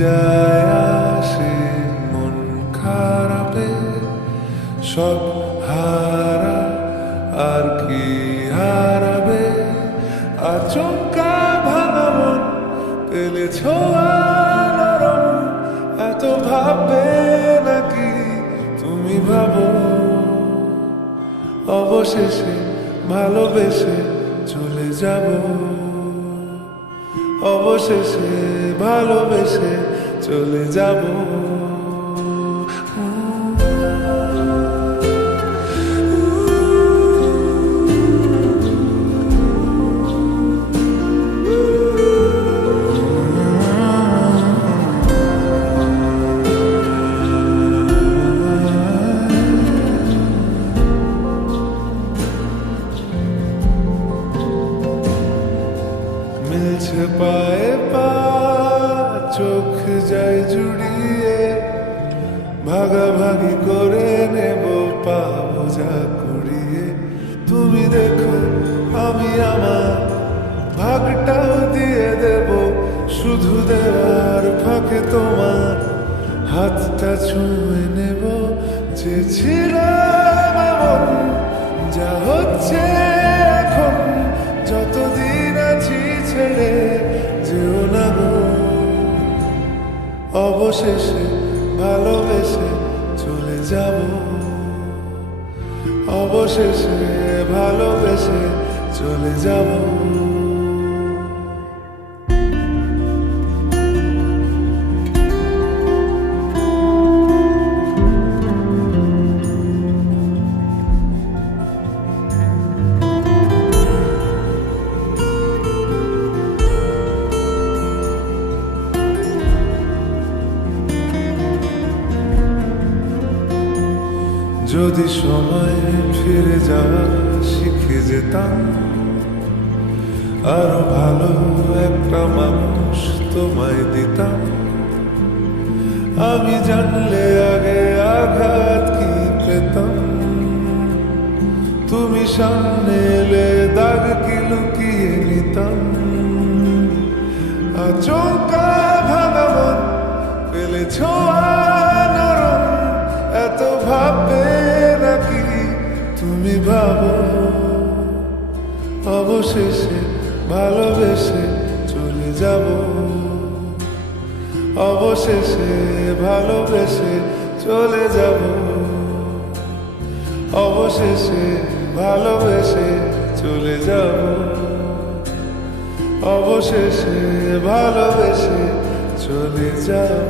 যায় আসে মন খারাপে, সব হারা আর কি হারাবে। আচমকা ভাঙা মন পেলে ছোঁয়া নরম, এত ভাববে নাকি তুমি ভাবো। অবশেষে ভালোবেসে চলে যাব, অবশেষে ভালোবেসে চলে যাব। মিলছে পায়ে পা, চোখ যায় জুড়িয়ে, ভাগাভাগি করে নেব পা বোঝা কুড়িয়ে। তুমি দেখো আমি আমার ভাগটাও দিয়ে দেব, শুধু দেওয়ার ফাঁকে তোমার হাতটা ছুঁয়ে নেব। যে ছিলাম এমন, যা হচ্ছে এখন, যতদিন আছি ছেড়ে যেও না গো। অবশেষে ভালোবেসে চলে যাব, অবশেষে ভালোবেসে চলে যাব। যদি সময় ফিরে যাওয়া শিখে যেতাম, আরো ভালো একটা মানুষ তোমায় দিতাম। আমি জানলে আগে আঘাত কি পেতাম, তুমি সামনে এলে দাগ কি লুকিয়ে নিতাম। আচমকা ভাঙা মন পেলে ছোঁয়া নরম, এত ভাববে নাকি তুমি ভাবো। অবশেষে ভালোবেসে চলে যাব, অবশেষে ভালোবেসে চলে যাব, অবশেষে ভালোবেসে চলে যাব, অবশেষে ভালোবেসে চলে যাব।